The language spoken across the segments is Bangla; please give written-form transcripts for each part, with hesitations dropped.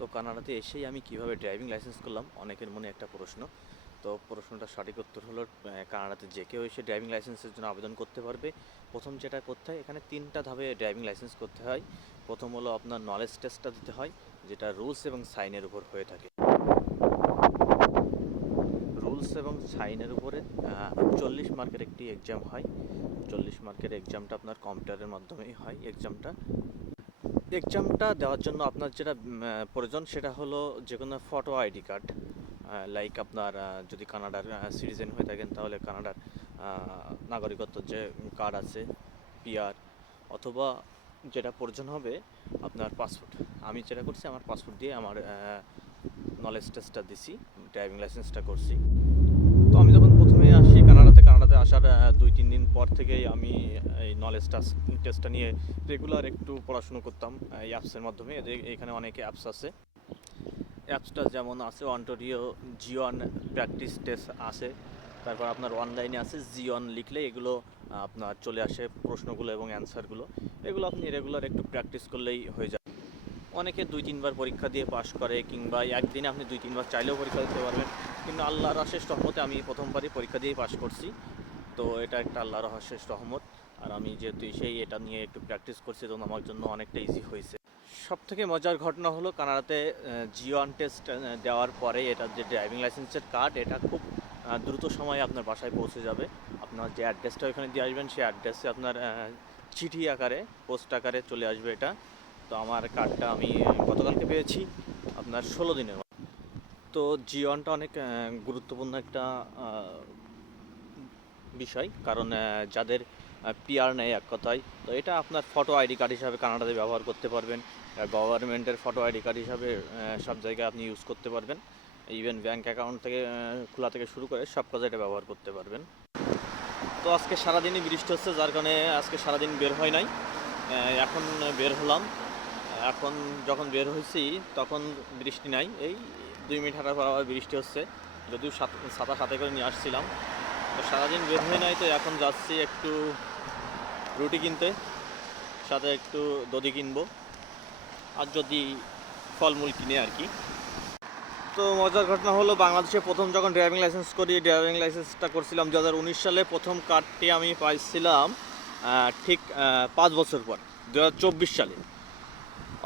তো কানাডাতে এসেই আমি কিভাবে ড্রাইভিং লাইসেন্স করলাম, অনেকের মনে একটা প্রশ্ন। তো প্রশ্নটা সঠিক উত্তর হলো, কানাডাতে যে কেউ এসে ড্রাইভিং লাইসেন্সের জন্য আবেদন করতে পারবে। প্রথম যেটা করতে হয়, এখানে 3টা ধাপে ড্রাইভিং লাইসেন্স করতে হয়। প্রথম হলো আপনার নলেজ টেস্টটা দিতে হয়, যেটা রুলস এবং সাইনের উপর হয়ে থাকে। রুলস এবং সাইনের উপরে 40 মার্কের একটি এক্সাম হয়। 40 মার্কের এক্সামটা আপনার কম্পিউটারের মাধ্যমেই হয়। এক্সামটা দেওয়ার জন্য আপনার যেটা প্রয়োজন, সেটা হলো যে কোনো ফটো আইডি কার্ড। লাইক আপনার যদি কানাডার সিটিজেন হয়ে থাকেন, তাহলে কানাডার নাগরিকত্ব যে কার্ড আছে, পিআর, অথবা যেটা প্রয়োজন হবে আপনার পাসপোর্ট। আমি যেটা করছি, আমার পাসপোর্ট দিয়ে আমার নলেজ টেস্টটা দিছি, ড্রাইভিং লাইসেন্সটা করছি। তো আমি যখন প্রথমে আসি কানাডাতে আসার 2-3 দিন পর থেকেই আমি এই নলেজ টেস্টটা নিয়ে রেগুলার একটু পড়াশুনো করতাম এই অ্যাপসের মাধ্যমে। এখানে অনেক অ্যাপস আছে। অ্যাপসটা যেমন আছে অন্টারিও জি1 প্র্যাকটিস টেস্ট আছে। তারপর আপনার অনলাইনে আছে জি1 লিখলে এগুলো আপনার চলে আসে, প্রশ্নগুলো এবং অ্যান্সারগুলো। এগুলো আপনি রেগুলার একটু প্র্যাকটিস করলেই হয়ে যায়। অনেকে 2-3 বার পরীক্ষা দিয়ে পাশ করে, কিংবা একদিনে আপনি 2-3 বার চাইলেও পরীক্ষা দিতে পারবেন। কিন্তু আল্লাহর অশেষ রহমতে আমি প্রথমবারই পরীক্ষা দিয়েই পাশ করছি। তো এটা একটা আল্লাহর অশেষ রহমত। আর আমি যেহেতু এটা নিয়ে একটু প্র্যাকটিস করছি, তখন আমার জন্য অনেকটা ইজি হয়েছে। সবথেকে মজার ঘটনা হলো, কানাডাতে জি1 টেস্ট দেওয়ার পরে এটার যে ড্রাইভিং লাইসেন্সের কার্ড, এটা খুব দ্রুত সময়ে আপনার বাসায় পৌঁছে যাবে। আপনার যে অ্যাড্রেসটা ওখানে দিয়ে আসবেন, সেই অ্যাড্রেসে আপনার চিঠি আকারে, পোস্ট আকারে চলে আসবে এটা। তো আমার কার্ডটা আমি গতকালকে পেয়েছি, আপনার 16 দিনের। তো জি1টা অনেক গুরুত্বপূর্ণ একটা বিষয়, কারণ যাদের পিআর নেই এক কথায়, তো এটা আপনার ফটো আইডি কার্ড হিসাবে কানাডাতে ব্যবহার করতে পারবেন। গভর্নমেন্টের ফটো আইডি কার্ড হিসাবে সব জায়গায় আপনি ইউজ করতে পারবেন। ইভেন ব্যাঙ্ক অ্যাকাউন্ট থেকে খোলা থেকে শুরু করে সব কাজে এটা ব্যবহার করতে পারবেন। তো আজকে সারাদিনই বৃষ্টি হচ্ছে, যার কারণে আজকে সারাদিন বের হয় নাই। এখন বের হলাম। এখন যখন বের হয়েছি তখন বৃষ্টি নাই, এই 2 মিনিট হাঁটার পর আবার বৃষ্টি হচ্ছে। যদিও ছাতা সাথে করে নিয়ে আসছিলাম। তো সারাদিন বের হয়ে নাই, তো এখন যাচ্ছি একটু রুটি কিনতে, সাথে একটু দধি কিনবো, আর যদি ফলমূল কিনে আর কি। তো মজার ঘটনা হলো, বাংলাদেশে প্রথম যখন ড্রাইভিং লাইসেন্সটা করছিলাম 2019 সালে, প্রথম কার্ডটি আমি পাইছিলাম ঠিক 5 বছর পর, 2024 সালে।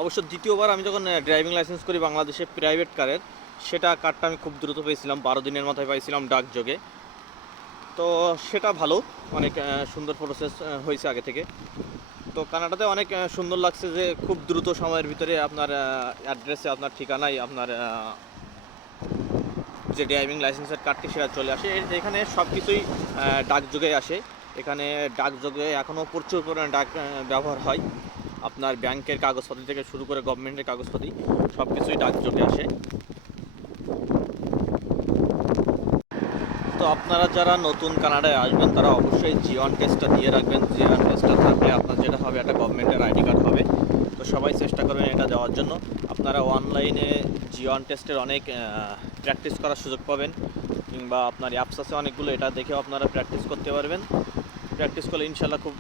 অবশ্য দ্বিতীয়বার আমি যখন ড্রাইভিং লাইসেন্স করি বাংলাদেশে প্রাইভেট কারের, সেটা কার্ডটা আমি খুব দ্রুত পেয়েছিলাম, 12 দিনের মাথায় পাইছিলাম ডাকযোগে। তো সেটা ভালো, অনেক সুন্দর প্রসেস হয়েছে আগে থেকে। তো কানাডাতে অনেক সুন্দর লাগছে যে খুব দ্রুত সময়ের ভিতরে আপনার অ্যাড্রেসে, আপনার ঠিকানায় আপনার যে ড্রাইভিং লাইসেন্সের কার্ডটি সেটা চলে আসে। এখানে সব কিছুই ডাকযোগে আসে। এখানে ডাকযোগে এখনও প্রচুর পরিমাণে ডাক ব্যবহার হয়। আপনার ব্যাংকের কাগজপত্র থেকে শুরু করে গভর্নমেন্টের কাগজপত্র সব কিছুই ডাকযোগে আসে। তো আপনারা যারা নতুন কানাডায় আসবেন, তারা অবশ্যই জি1 টেস্টটা দিয়ে রাখবেন। জি1 টেস্টটা থাকলে আপনার যেটা হবে, একটা গভর্নমেন্টের আইডি কার্ড হবে। তো সবাই চেষ্টা করবেন এটা দেওয়ার জন্য। আপনারা অনলাইনে জি1 টেস্টের অনেক প্র্যাকটিস করার সুযোগ পাবেন, কিংবা আপনার অ্যাপস আছে অনেকগুলো, এটা দেখেও আপনারা প্র্যাকটিস করতে পারবেন। প্র্যাকটিস করলে ইনশাল্লাহ খুব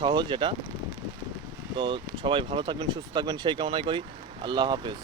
সহজ এটা। তো সবাই ভালো থাকবেন, সুস্থ থাকবেন, সেই কামনাই করি। আল্লাহ হাফেজ।